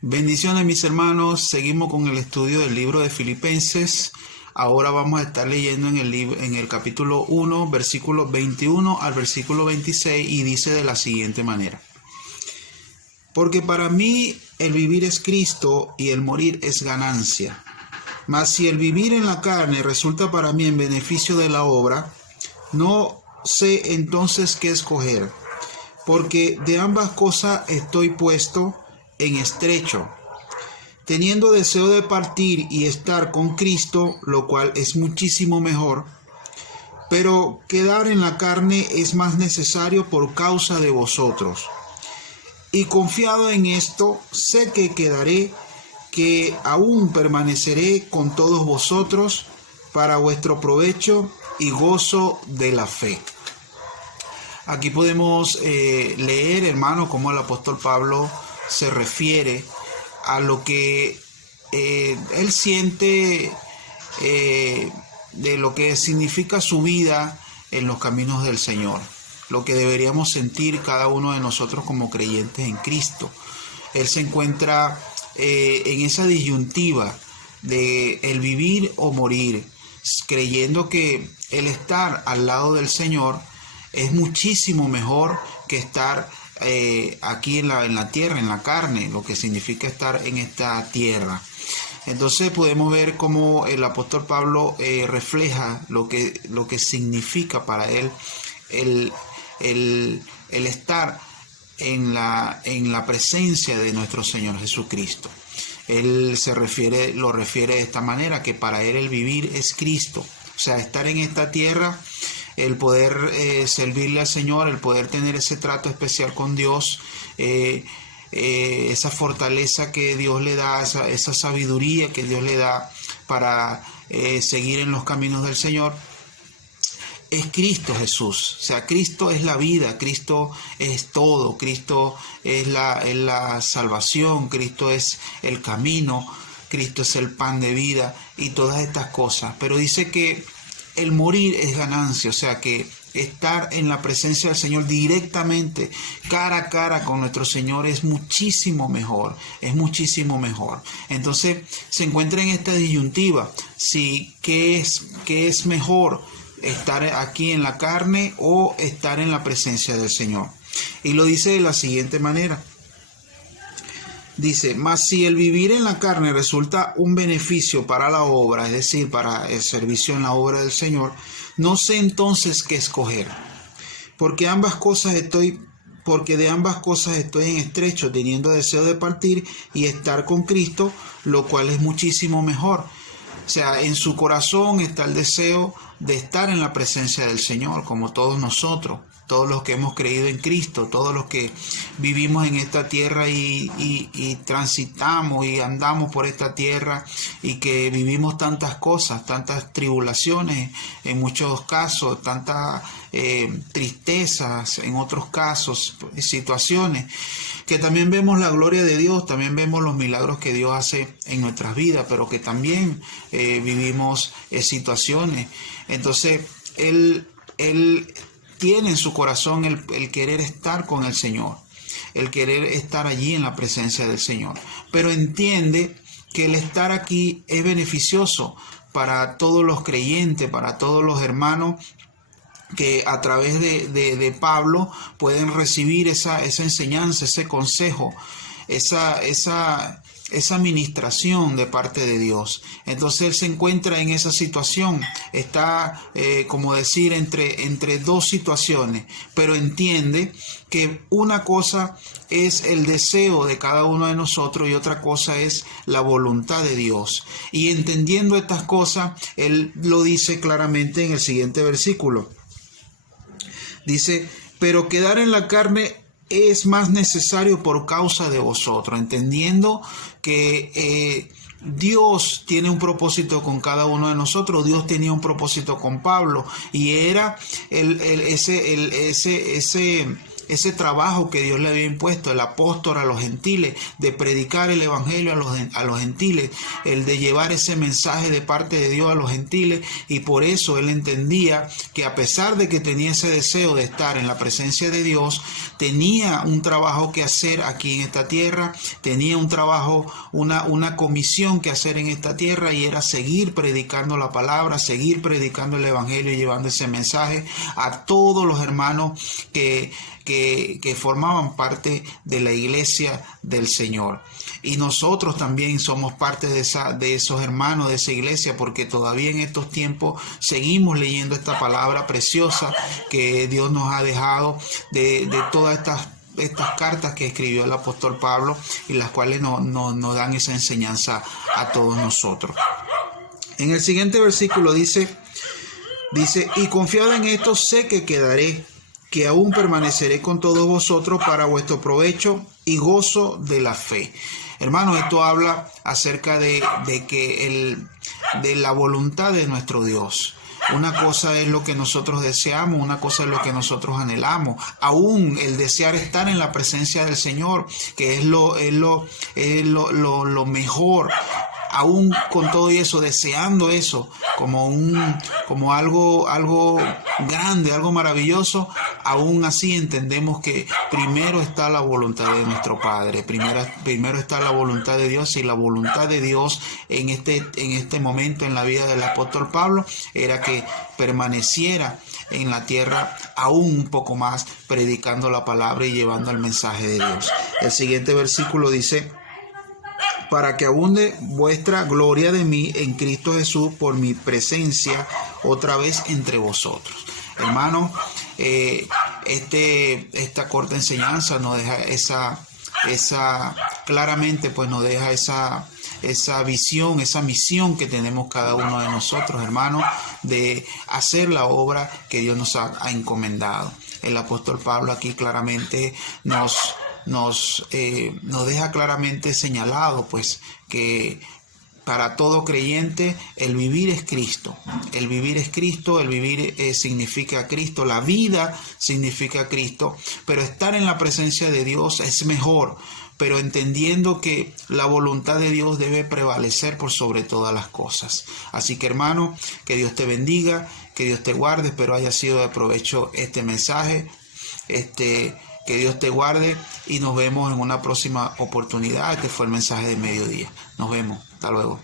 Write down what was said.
Bendiciones, mis hermanos. Seguimos con el estudio del libro de Filipenses. Ahora vamos a estar leyendo en el capítulo 1, versículo 21 al versículo 26, y dice de la siguiente manera: Porque para mí el vivir es Cristo y el morir es ganancia. Mas si el vivir en la carne resulta para mí en beneficio de la obra, no sé entonces qué escoger, porque de ambas cosas estoy puesto en estrecho, teniendo deseo de partir y estar con Cristo, lo cual es muchísimo mejor, pero quedar en la carne es más necesario por causa de vosotros. Y confiado en esto, sé que quedaré, que aún permaneceré con todos vosotros para vuestro provecho y gozo de la fe. Aquí podemos leer, hermano, cómo el apóstol Pablo se refiere a lo que él siente de lo que significa su vida en los caminos del Señor, lo que deberíamos sentir cada uno de nosotros como creyentes en Cristo. Él se encuentra en esa disyuntiva de el vivir o morir, creyendo que el estar al lado del Señor es muchísimo mejor que estar aquí en la tierra, en la carne, lo que significa estar en esta tierra. Entonces podemos ver cómo el apóstol Pablo refleja lo que significa para él el estar en la presencia de nuestro Señor Jesucristo. Él lo refiere de esta manera, que para él el vivir es Cristo. O sea, estar en esta tierra, el poder servirle al Señor, el poder tener ese trato especial con Dios, esa fortaleza que Dios le da, esa sabiduría que Dios le da para seguir en los caminos del Señor, es Cristo Jesús. O sea, Cristo es la vida, Cristo es todo, Cristo es la salvación, Cristo es el camino, Cristo es el pan de vida y todas estas cosas. Pero dice que el morir es ganancia, o sea que estar en la presencia del Señor directamente, cara a cara con nuestro Señor, es muchísimo mejor, es muchísimo mejor. Entonces se encuentra en esta disyuntiva, si ¿qué es mejor? Estar aquí en la carne o estar en la presencia del Señor. Y lo dice de la siguiente manera. Dice: mas si el vivir en la carne resulta un beneficio para la obra, es decir, para el servicio en la obra del Señor, no sé entonces qué escoger, porque de ambas cosas estoy en estrecho, teniendo deseo de partir y estar con Cristo, lo cual es muchísimo mejor. O sea, en su corazón está el deseo de estar en la presencia del Señor, como todos nosotros, todos los que hemos creído en Cristo, todos los que vivimos en esta tierra y transitamos y andamos por esta tierra, y que vivimos tantas cosas, tantas tribulaciones en muchos casos, tantas tristezas en otros casos, situaciones, que también vemos la gloria de Dios, también vemos los milagros que Dios hace en nuestras vidas, pero que también vivimos situaciones. Entonces, Él tiene en su corazón el querer estar con el Señor, el querer estar allí en la presencia del Señor, pero entiende que el estar aquí es beneficioso para todos los creyentes, para todos los hermanos que a través de Pablo pueden recibir esa enseñanza, ese consejo, esa administración de parte de Dios. Entonces él se encuentra en esa situación, está como decir entre dos situaciones, pero entiende que una cosa es el deseo de cada uno de nosotros y otra cosa es la voluntad de Dios. Y entendiendo estas cosas, él lo dice claramente en el siguiente versículo. Dice: pero quedar en la carne es más necesario por causa de vosotros, entendiendo que Dios tiene un propósito con cada uno de nosotros. Dios tenía un propósito con Pablo, y era ese trabajo que Dios le había impuesto, el apóstol a los gentiles, de predicar el evangelio a los gentiles, el de llevar ese mensaje de parte de Dios a los gentiles. Y por eso él entendía que, a pesar de que tenía ese deseo de estar en la presencia de Dios, tenía un trabajo que hacer aquí en esta tierra, tenía un trabajo, una comisión que hacer en esta tierra, y era seguir predicando la palabra, seguir predicando el evangelio y llevando ese mensaje a todos los hermanos que formaban parte de la iglesia del Señor. Y nosotros también somos parte de esos hermanos de esa iglesia, porque todavía en estos tiempos seguimos leyendo esta palabra preciosa que Dios nos ha dejado de todas estas cartas que escribió el apóstol Pablo, y las cuales nos dan esa enseñanza a todos nosotros. En el siguiente versículo dice, y confiado en esto sé que quedaré, que aún permaneceré con todos vosotros para vuestro provecho y gozo de la fe. Hermanos, esto habla acerca de la voluntad de nuestro Dios. Una cosa es lo que nosotros deseamos, una cosa es lo que nosotros anhelamos. Aún el desear estar en la presencia del Señor, que es lo mejor. Aún con todo eso, deseando eso como algo grande, algo maravilloso, aún así entendemos que primero está la voluntad de nuestro Padre, primero está la voluntad de Dios, y la voluntad de Dios en este momento en la vida del apóstol Pablo era que permaneciera en la tierra aún un poco más, predicando la palabra y llevando el mensaje de Dios. El siguiente versículo dice: para que abunde vuestra gloria de mí en Cristo Jesús por mi presencia otra vez entre vosotros. Hermano, esta corta enseñanza nos deja claramente, pues nos deja esa visión, esa misión que tenemos cada uno de nosotros, hermano, de hacer la obra que Dios nos ha encomendado. El apóstol Pablo aquí claramente nos deja claramente señalado, pues, que para todo creyente el vivir es Cristo. El vivir es Cristo, el vivir significa Cristo, la vida significa Cristo, pero estar en la presencia de Dios es mejor, pero entendiendo que la voluntad de Dios debe prevalecer por sobre todas las cosas. Así que, hermano, que Dios te bendiga, que Dios te guarde. Espero haya sido de provecho este mensaje. Que Dios te guarde y nos vemos en una próxima oportunidad. Este fue el mensaje de mediodía. Nos vemos. Hasta luego.